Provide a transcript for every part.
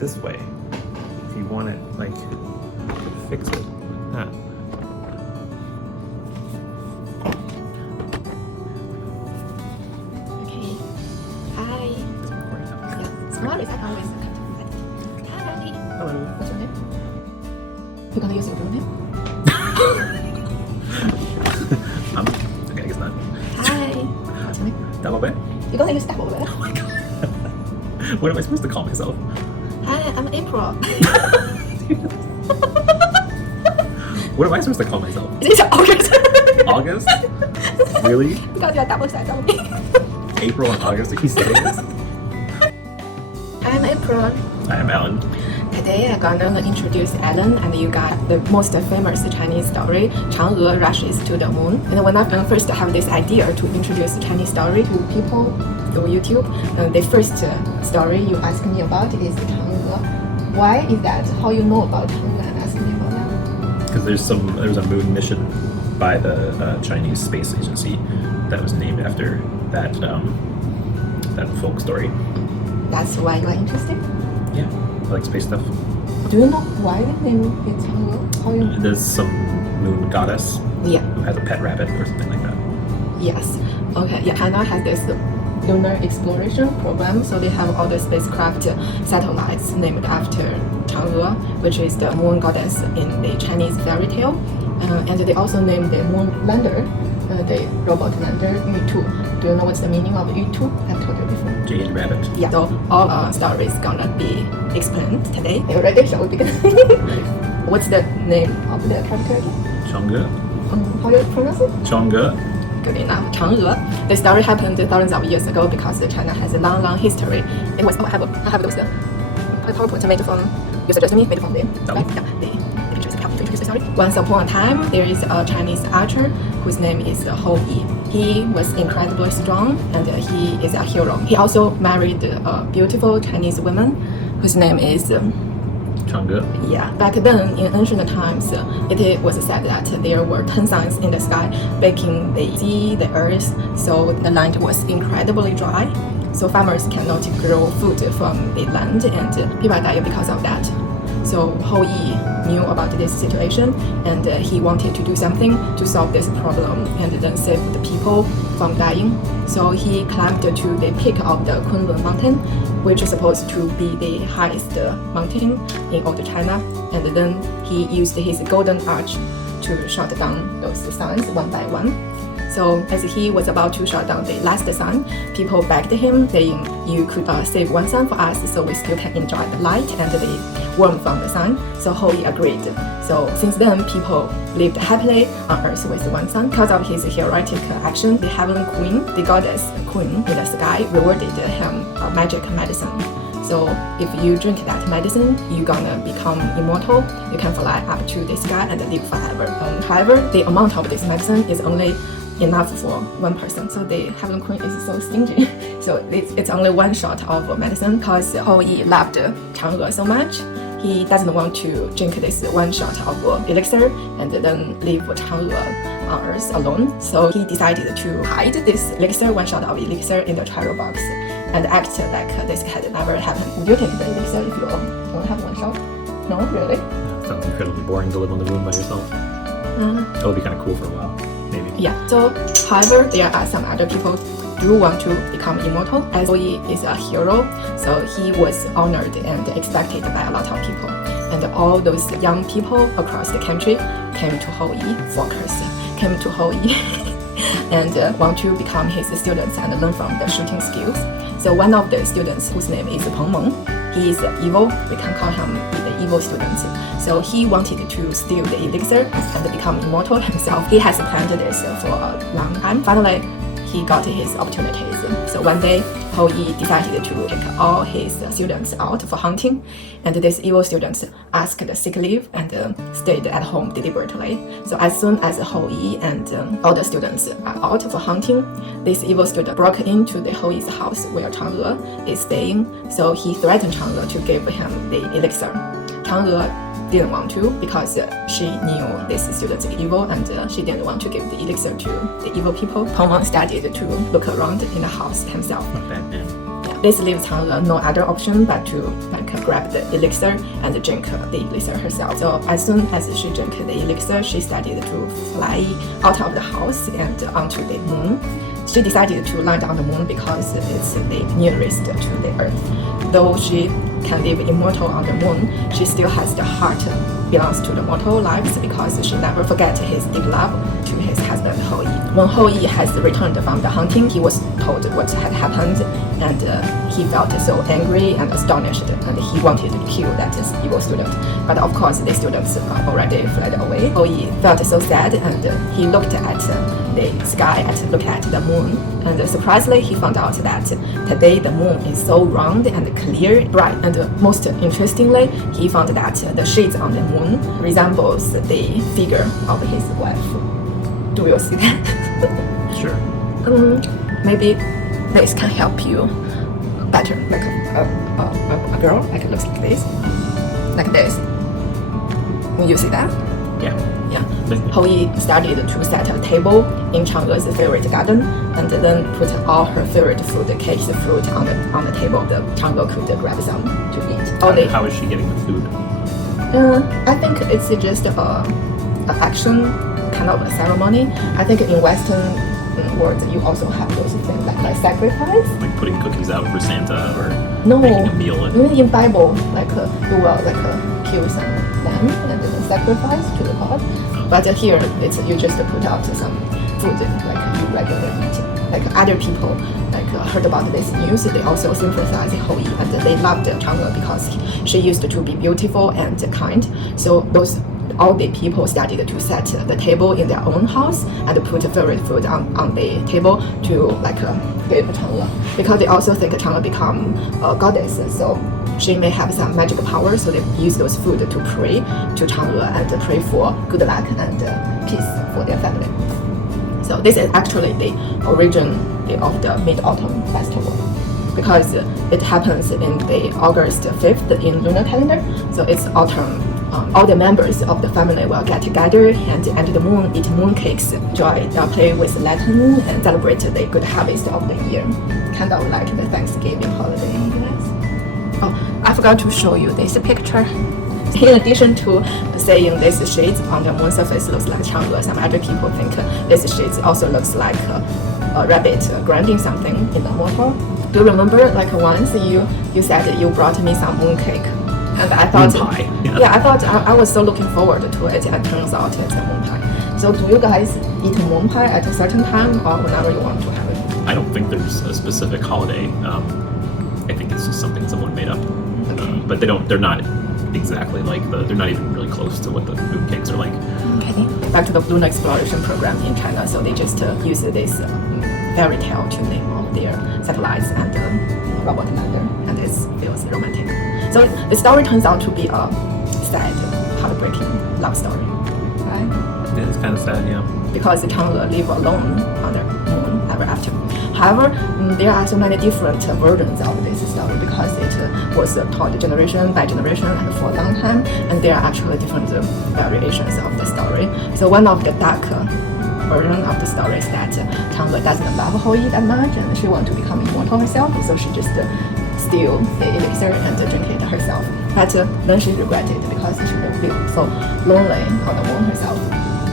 this way. If you want it, like, fix it. That. Okay. Hi. Yeah. Small is always Hi. Hello. What's your name? You're gonna use your real name? Okay, I guess not. Hi. What's your name? Double bit? You're gonna use double bit? Oh my god. What am I supposed to call myself? Hi, I'm April. What am I supposed to call myself? It's August. August? Really? Because you're double side double me. April and August, are you serious? I'm April. I am Alan. Today I'm gonna introduce Alan, and you got the most famous Chinese story, Chang E rushes to the moon. And when I first have this idea to introduce Chinese story to people through YouTube, the first story you asked me about is Chang E. Why is that? How you know about Chang E and ask me about that? Because there's a moon mission by the Chinese Space Agency that was named after that folk story. That's why you are interested? Yeah, I like space stuff. Do you know why the name is Chang E? How you? There's some moon goddess Yeah. who has a pet rabbit or something like that. Yes. Okay. Yeah. China has this lunar exploration program, so they have all the spacecraft satellites named after Chang E, which is the moon goddess in the Chinese fairy tale. And they also named the moon lander, the robot lander, Yutu. Do you know what's the meaning of Yutu? I've told you before. Jade rabbit. Yeah. So all our stories gonna be explained today. Are you ready? Shall we begin? What's the name of the character again? Chang'e. How do you pronounce it? Chang'e. Good enough. Chang E. The story happened thousands of years ago because China has a long history. It was I have those PowerPoint made from you suggested me made from them. Right? Yeah, the pictures help me to introduce the story. Once upon a time, there is a Chinese archer whose name is Hou Yi. He was incredibly strong and he is a hero. He also married a beautiful Chinese woman whose name is Chang'e. yeah. Back then, in ancient times, it was said that there were 10 suns in the sky, baking the sea, the earth, so the land was incredibly dry. So farmers cannot grow food from the land, and people die because of that. So Hou Yi knew about this situation, and he wanted to do something to solve this problem and then save the people from dying. So he climbed to the peak of the Kunlun mountain, which is supposed to be the highest mountain in old China, and then he used his golden arch to shut down those suns one by one. So as he was about to shut down the last sun, people begged him, saying, "You could save one sun for us, so we still can enjoy the light and the warmth from the sun." So Hou Yi agreed. So since then, people lived happily on Earth with one sun. Because of his heroic action, the Heaven Queen, the goddess queen in the sky, rewarded him a magic medicine. So if you drink that medicine, you're gonna become immortal. You can fly up to the sky and live forever. However, the amount of this medicine is only enough for one person. So the Heaven Queen is so stingy. So it's only one shot of medicine because Hou Yi loved Chang E so much. He doesn't want to drink this one shot of elixir and then leave Chang E on Earth alone. So he decided to hide this elixir, one shot of elixir, in the travel box and act like this had never happened. Would you take the elixir if you don't have one shot? No, really? Sounds incredibly boring to live on the moon by yourself. That would be kind of cool for a while, maybe. Yeah. So, however, there are some other people do want to become immortal. As Hou Yi is a hero, so he was honored and expected by a lot of people. And all those young people across the country came to Hou Yi, focus, came to Hou Yi and want to become his students and learn from the shooting skills. So one of the students, whose name is Peng Meng, he is evil. We can call him the evil student. So he wanted to steal the elixir and become immortal himself. He has planned this for a long time. Finally, he got his opportunities. So one day, Hou Yi decided to take all his students out for hunting, and these evil students asked sick leave and stayed at home deliberately. So as soon as Hou Yi and all the students are out for hunting, this evil student broke into the Hou Yi's house where Chang E is staying. So he threatened Chang E to give him the elixir. Chang E didn't want to because she knew this student's evil and she didn't want to give the elixir to the evil people. Peng Meng started to look around in the house himself. Not bad, man. Yeah. this leaves Chang E no other option but to grab the elixir and drink the elixir herself. So as soon as she drank the elixir, she started to fly out of the house and onto the moon. She decided to land on the moon because it's the nearest to the Earth. Though she can live immortal on the moon, she still has the heart belongs to the mortal lives because she never forget his deep love to his husband Hou Yi. When Hou Yi has returned from the hunting, he was told what had happened, and he felt so angry and astonished, and he wanted to kill that evil student. But of course, the students already fled away. Hou Yi felt so sad, and he looked at the sky, looked at the moon, and surprisingly, he found out that today the moon is so round and clear, bright, and most interestingly, he found that the shades on the moon resembles the figure of his wife. Do you see that? Sure. Maybe this can help you better, like a girl, like looks like this, like this. You see that? Yeah. Yeah. Hou Yi started to set a table in Chang E's favorite garden, and then put all her favorite food, cakes, fruit on the table. The Chang E could grab some to eat. How is she getting the food? I think it's just a action, kind of a ceremony. I think in Western world you also have those things like sacrifice. Like putting cookies out for Santa or No, making a meal. even in Bible, you will kill some lamb and then sacrifice to the God. But here you just put out some food like you regularly eat. Like other people heard about this news, they also sympathize Hou Yi, and they loved Chang E because she used to be beautiful and kind. So all the people started to set the table in their own house and put favorite food on the table to give Chang E, because they also think Chang E become a goddess, so she may have some magical power, so they use those food to pray to Chang E and pray for good luck and peace for their family. So this is actually the origin of the Mid-Autumn Festival, because it happens in the August 5th in lunar calendar, so it's autumn. All the members of the family will get together and under the moon eat moon cakes, play with Latin, and celebrate the good harvest of the year. Kind of like the Thanksgiving holiday in the US. Oh, I forgot to show you this picture. In addition to saying this shades on the moon surface looks like Chang E, some other people think this shades also looks like a rabbit grinding something in the water. Do you remember once you said you brought me some moon cake? And I thought, moon pie. Yeah, I thought I was so looking forward to it, and turns out it's a moon pie. So do you guys eat moon pie at a certain time or whenever you want to have it? I don't think there's a specific holiday. I think it's just something someone made up. Okay. But they're not exactly they're not even really close to what the moon cakes are like. Okay. Back to the lunar exploration program in China, so they just use this fairy tale to name all their satellites and robotic lander, and it feels romantic. So the story turns out to be a sad, heartbreaking love story, right? Yeah, it's kind of sad, yeah. Because Chang E live alone on the moon ever after. However, there are so many different versions of this story because it was told generation by generation and for a long time, and there are actually different variations of the story. So one of the dark version of the story is that Chang E doesn't love Hou Yi that much, and she wants to become immortal herself, so she just steal the elixir and drink it herself. But then she regretted because she will feel so lonely on the moon herself.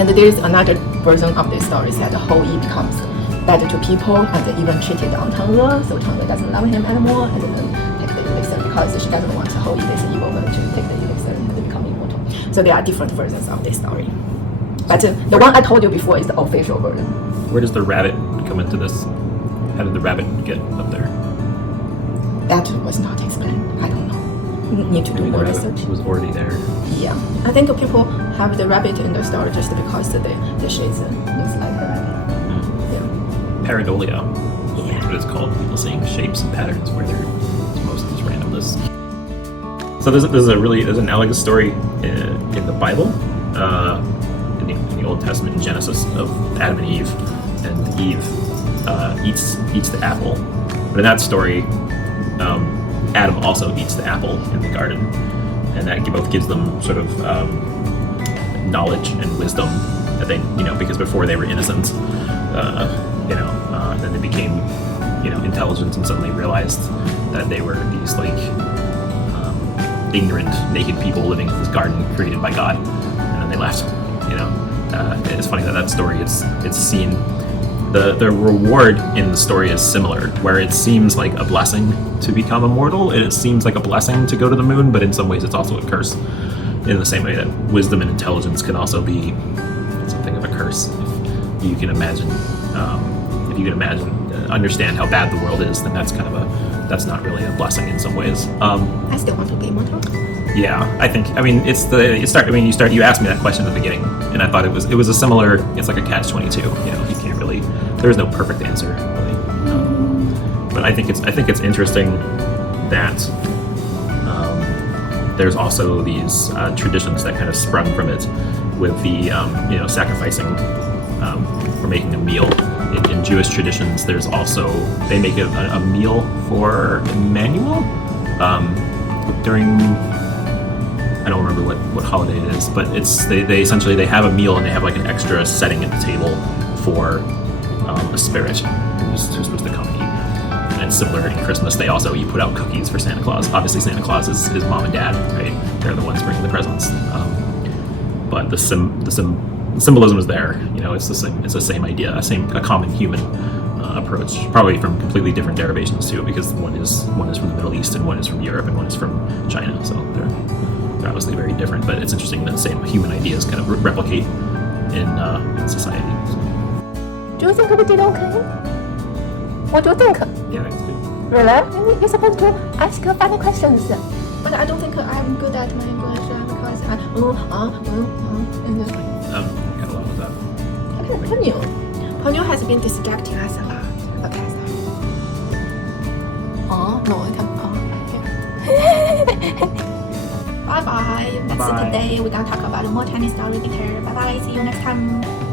And there is another version of this story that Hou Yi becomes bad to people and even cheated on Chang E, so Chang E doesn't love him anymore and then take the elixir because she doesn't want Hou Yi, this evil woman, to take the elixir and become immortal. So there are different versions of this story. But the one I told you before is the official version. Where does the rabbit come into this? How did the rabbit get up there? That was not explained. I don't know. Need to do more research. Was already there. Yeah, I think people have the rabbit in the story just because the shades looks like a rabbit. Yeah. Pareidolia. Yeah. That's what it's called. People seeing shapes and patterns where there's most of this randomness. So there's an analogous story in the Bible, in the Old Testament, in Genesis, of Adam and Eve, and Eve eats the apple. But in that story, Adam also eats the apple in the garden, and that both gives them sort of knowledge and wisdom that they, because before they were innocent, then they became, intelligent and suddenly realized that they were these like ignorant, naked people living in this garden created by God, and then they left. You know, it's funny that story it's seen. The reward in the story is similar, where it seems like a blessing to become immortal, and it seems like a blessing to go to the moon, but in some ways it's also a curse. In the same way that wisdom and intelligence can also be something of a curse. If you can imagine, understand how bad the world is, then that's not really a blessing in some ways. I still want to be immortal. Yeah, you asked me that question at the beginning, and I thought it was a similar. It's like a catch-22. You know, you can't really. There is no perfect answer, really. But I think it's interesting that there's also these traditions that kind of sprung from it, with the sacrificing or making a meal. In Jewish traditions, there's also they make a meal for Emmanuel during. I don't remember what holiday it is, but they essentially have a meal and they have like an extra setting at the table for a spirit who's supposed to come and eat. And it's similar in Christmas. You put out cookies for Santa Claus. Obviously, Santa Claus is mom and dad, right? They're the ones bringing the presents. But the symbolism is there. You know, it's the same. It's the same idea, a common human approach, probably from completely different derivations too, because one is from the Middle East and one is from Europe and one is from China. So they're obviously very different, but it's interesting that the same human ideas kind of replicate in society. So. Do you think we did okay? What do you think? Yeah, it's good. Really? You're supposed to ask funny questions. But I don't think I'm good at my English because Got a lot of that. Ponyo has been distracting us a lot. Okay. No, I can't. Bye bye. Next Bye. today we're gonna talk about more Chinese story later. Bye bye. See you next time.